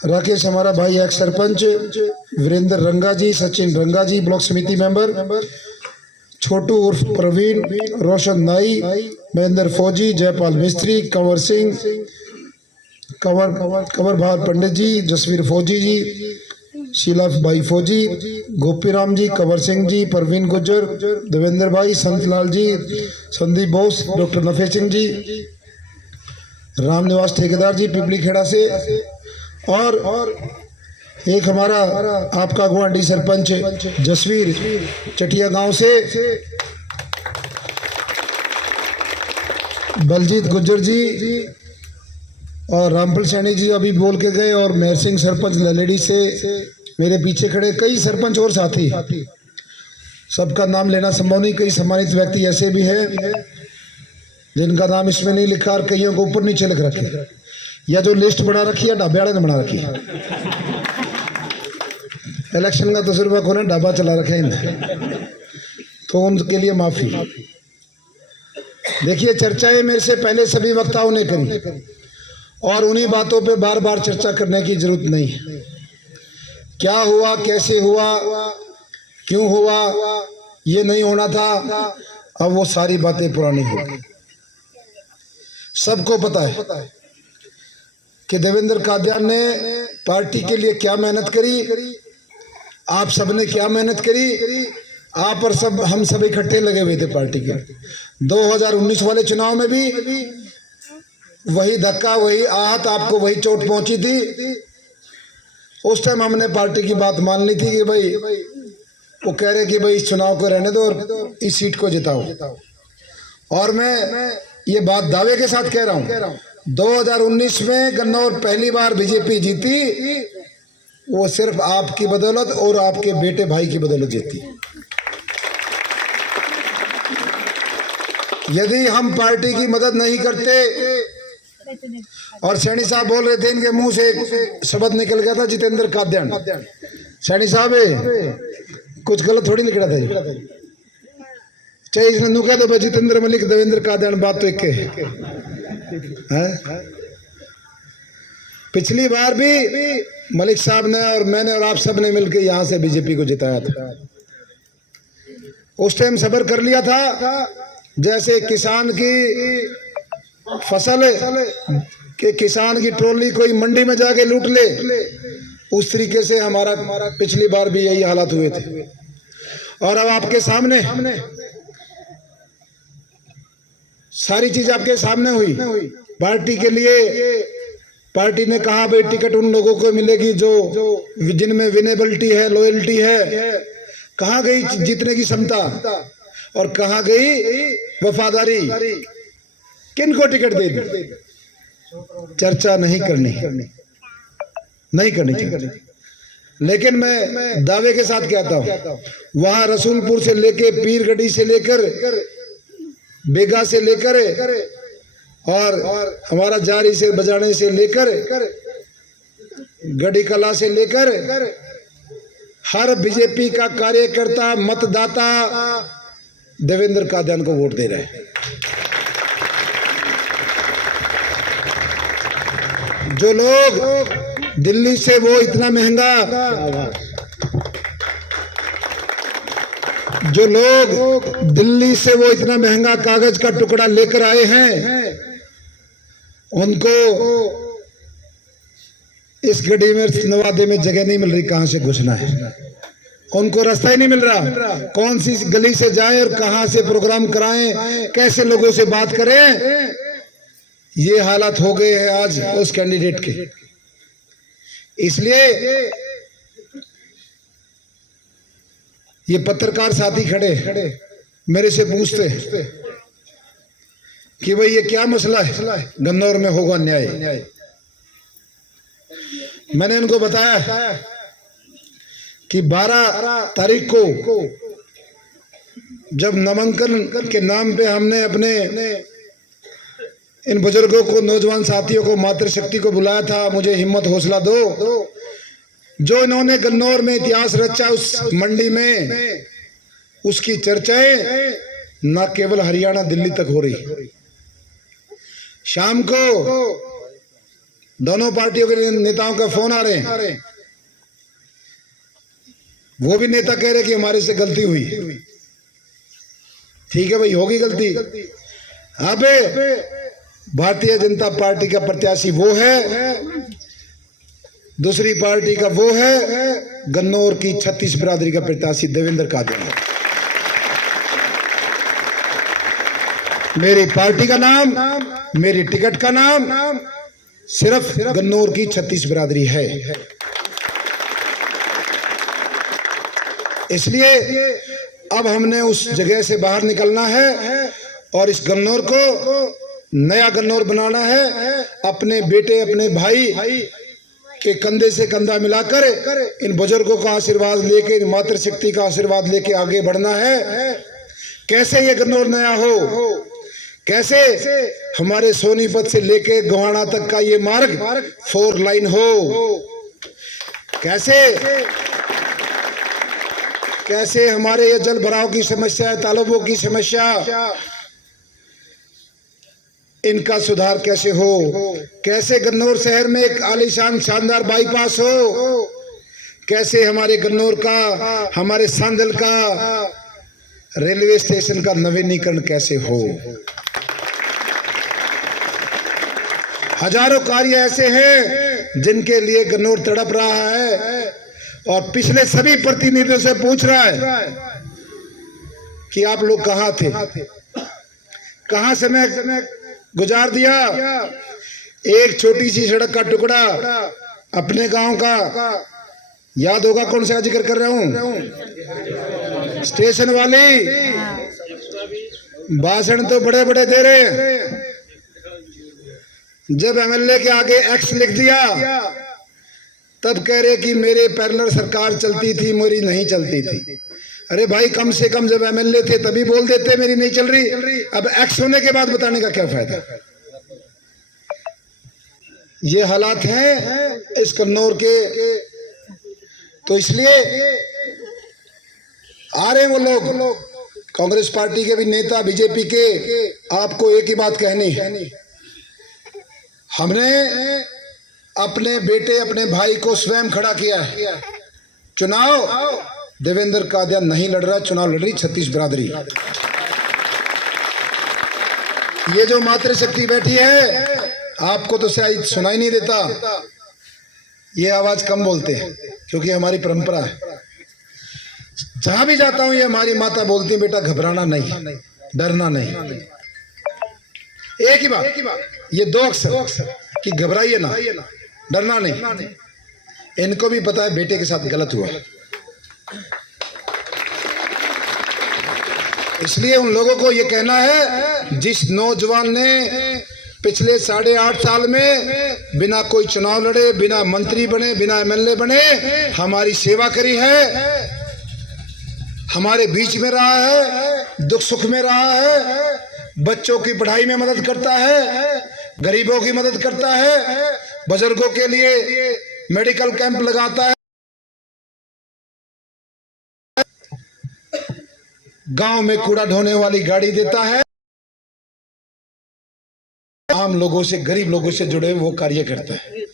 राकेश हमारा भाई एक्स सरपंच, वीरेंद्र रंगा जी, सचिन रंगा जी ब्लॉक समिति मेंबर, छोटू उर्फ प्रवीण, रोशन नाई, महेंद्र फौजी, जयपाल मिस्त्री, कंवर सिंह, कंवर भार पंडित जी, जसवीर फौजी जी, शीला बाई फौजी, गोपीराम जी, कंवर सिंह जी, परवीन गुज्जर, देवेंद्र भाई, संतलाल जी, संदीप बोस, डॉक्टर नफे सिंह जी, रामनिवास ठेकेदार जी पिपली खेड़ा से, और एक हमारा आपका गुआंडी सरपंच जसवीर चटिया गांव से, बलजीत गुज्जर जी और रामफल सैनी जी अभी बोल के गए, और मेहर सिंह सरपंच ललेड़ी से मेरे पीछे खड़े, कई सरपंच और साथी, सबका नाम लेना संभव नहीं। कई सम्मानित व्यक्ति ऐसे भी हैं जिनका नाम इसमें नहीं लिखा और कईयों को ऊपर नीचे लिख रखे, या जो लिस्ट बना रखी है ढाबे वाले ने बना रखी है। इलेक्शन का तजुर्बा को ढाबा चला रखा है इन्हें, तो उनके लिए माफी। देखिए, चर्चाएं मेरे से पहले सभी वक्ताओं ने करी और उन्हीं बातों पे बार बार चर्चा करने की जरूरत नहीं है। क्या हुआ, कैसे हुआ, क्यों हुआ, ये नहीं होना था, अब वो सारी बातें पुरानी हो गई। सबको पता है कि देवेंद्र कादियान ने पार्टी के लिए क्या मेहनत करी, आप सबने क्या मेहनत करी, आप और सब हम सब इकट्ठे लगे हुए थे पार्टी के। 2019 वाले चुनाव में भी वही धक्का, वही आहत, आपको वही चोट पहुंची थी। उस टाइम हमने पार्टी की बात मान ली थी कि भाई वो कह रहे कि भाई इस चुनाव को रहने दो और इस सीट को जिताओ, और मैं ये बात दावे के साथ कह रहा हूँ, 2019 में गन्नौर पहली बार बीजेपी जीती, वो सिर्फ आपकी बदौलत और आपके बेटे भाई की बदौलत जीती। यदि हम पार्टी की मदद नहीं करते, और सैनी साहब बोल रहे थे, इनके मुंह से एक शब्द निकल गया था जितेंद्र कादियान, सैनी साहब कुछ गलत थोड़ी लिख रहा था, चाहे इसने नु कह दो जितेंद्र मलिक देवेंद्र कादियान, बात तो एक है। पिछली बार भी मलिक साहब ने और मैंने और आप सब ने मिलकर यहां से बीजेपी को जिताया था। उस टाइम सब्र कर लिया था, जैसे किसान की फसल के किसान की ट्रॉली कोई मंडी में जाके लूट ले, उस तरीके से हमारा पिछली बार भी यही हालात हुए थे। और अब आपके सामने सारी चीज आपके सामने हुई। पार्टी के लिए पार्टी ने कहा भाई टिकट उन लोगों को मिलेगी जो जिनमें विनेबिलिटी है, लॉयल्टी है। कहाँ गई जीतने की क्षमता और कहाँ गई वफादारी? किन को टिकट दे दी? चर्चा नहीं करनी चाहिए। लेकिन मैं दावे के साथ कहता हूँ, वहां रसूलपुर से लेके पीरगढ़ी से लेकर बेगा से लेकर और हमारा जारी से बजाने से लेकर गढ़ी कला से लेकर हर बीजेपी का कार्यकर्ता मतदाता देवेंद्र कादियान को वोट दे रहे हैं। जो लोग दिल्ली से वो इतना महंगा, जो लोग दिल्ली से वो इतना महंगा कागज का टुकड़ा लेकर आए हैं, उनको इस गड्डी में नवादे में जगह नहीं मिल रही, कहां से घुसना है, उनको रास्ता ही नहीं मिल रहा। कौन सी गली से जाएं और कहां से प्रोग्राम कराएं, कैसे लोगों से बात करें, ये हालात हो गए हैं आज उस कैंडिडेट के। इसलिए ये पत्रकार साथी खड़े मेरे से पूछते कि भाई ये क्या मसला है, गन्नौर में होगा न्याय। मैंने उनको बताया कि 12 तारीख को जब नामांकन के नाम पे हमने अपने इन बुजुर्गों को, नौजवान साथियों को, मातृशक्ति को बुलाया था, मुझे हिम्मत हौसला दो, जो इन्होंने गन्नौर में इतिहास रचा उस मंडी में, उसकी चर्चाएं न केवल हरियाणा दिल्ली तक हो रही। शाम को दोनों पार्टियों के नेताओं का फोन आ रहे हैं, वो भी नेता कह रहे कि हमारे से गलती हुई। ठीक है भाई, होगी गलती। अब भारतीय जनता पार्टी का प्रत्याशी वो है, दूसरी पार्टी का वो है, गन्नौर की 36 बिरादरी का प्रत्याशी देवेंद्र कादियान। मेरी पार्टी का नाम, मेरी टिकट का नाम सिर्फ गन्नौर की 36 बिरादरी है। इसलिए अब हमने उस जगह से बाहर निकलना है और इस गन्नौर को नया गन्नौर बनाना है। अपने बेटे, अपने भाई के कंधे से कंधा मिलाकर इन बुजुर्गों का आशीर्वाद लेके, इन मातृशक्ति का आशीर्वाद लेके आगे बढ़ना है। कैसे ये गन्नौर नया हो, कैसे हमारे सोनीपत से लेके गोहाना तक का ये मार्ग 4 लाइन हो, कैसे हमारे ये जल भराव की समस्या है, तालाबों की समस्या, इनका सुधार कैसे हो, कैसे गन्नौर शहर में एक आलीशान शानदार बाईपास हो, कैसे हमारे गन्नौर का, हमारे सांदल का रेलवे स्टेशन का नवीनीकरण कैसे हो। हजारों कार्य ऐसे हैं जिनके लिए गन्नौर तड़प रहा है और पिछले सभी प्रतिनिधियों से पूछ रहा है कि आप लोग कहाँ थे, कहाँ समय गुजार दिया। एक छोटी सी सड़क का टुकड़ा अपने गांव का, याद होगा कौन सा जिक्र कर रहा हूं, स्टेशन वाली। भाषण तो बड़े बड़े दे रहे हैं, जब एमएलए के आगे एक्स लिख दिया तब कह रहे कि मेरे पैरेलल सरकार चलती थी, मेरी नहीं चलती थी। अरे भाई, कम से कम जब एमएलए थे तभी बोल देते मेरी नहीं चल रही, अब एक्स होने के बाद बताने का क्या फायदा। ये हालात हैं इस गन्नौर के। तो इसलिए आ रहे हैं वो लोग, कांग्रेस पार्टी के भी नेता, बीजेपी के। आपको एक ही बात कहनी है, हमने अपने बेटे, अपने भाई को स्वयं खड़ा किया है। चुनाव देवेंद्र कादियान नहीं लड़ रहा, चुनाव लड़ रही 36 बिरादरी। ये जो मातृशक्ति बैठी है, आपको तो शायद सुनाई नहीं देता, ये आवाज कम बोलते हैं क्योंकि हमारी परंपरा है। जहां भी जाता हूं ये हमारी माता बोलती है, बेटा घबराना नहीं, डरना नहीं। एक ही बात, ये 2 अक्षर कि घबराइए ना, डरना नहीं। इनको भी पता है बेटे के साथ गलत हुआ, इसलिए उन लोगों को ये कहना है, जिस नौजवान ने पिछले 8.5 साल में बिना कोई चुनाव लड़े, बिना मंत्री बने, बिना एमएलए बने हमारी सेवा करी है, हमारे बीच में रहा है, दुख सुख में रहा है, बच्चों की पढ़ाई में मदद करता है, गरीबों की मदद करता है, बुजुर्गों के लिए मेडिकल कैंप लगाता है, गांव में कूड़ा ढोने वाली गाड़ी देता है, आम लोगों से, गरीब लोगों से जुड़े वो कार्य करता है।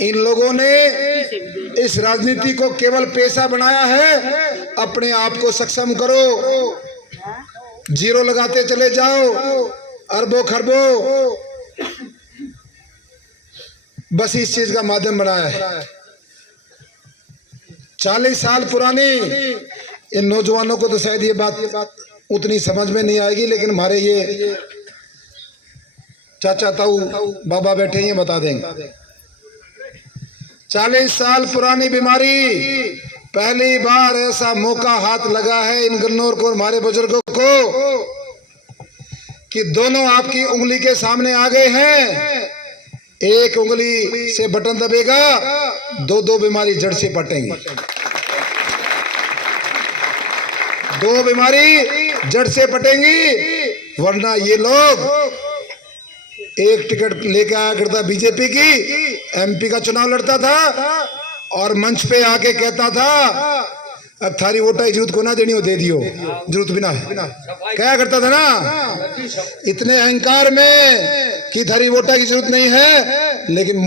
इन लोगों ने इस राजनीति को केवल पेशा बनाया है। अपने आप को सक्षम करो, जीरो लगाते चले जाओ, अरबों खरबों, बस इस चीज का माध्यम बनाया है। 40 साल पुरानी इन नौजवानों को तो शायद ये बात उतनी समझ में नहीं आएगी, लेकिन हमारे ये चाचा ताऊ बाबा बैठे हैं, बता देंगे। 40 साल पुरानी बीमारी, पहली बार ऐसा मौका हाथ लगा है इन गन्नौर को, हमारे बुजुर्गों को, कि दोनों आपकी उंगली के सामने आ गए हैं। एक उंगली से बटन दबेगा, 2 बीमारी जड़ से पटेंगी, 2 बीमारी जड़ से पटेंगी। वरना ये लोग एक टिकट लेके आया करता बीजेपी की, एमपी का चुनाव लड़ता था और मंच पे आके कहता था, अब थारी वोटा की जरूरत को ना देनी हो दे दियो, जरूरत बिना है। क्या करता था ना इतने अहंकार में कि थारी वोटा की जरूरत नहीं है, लेकिन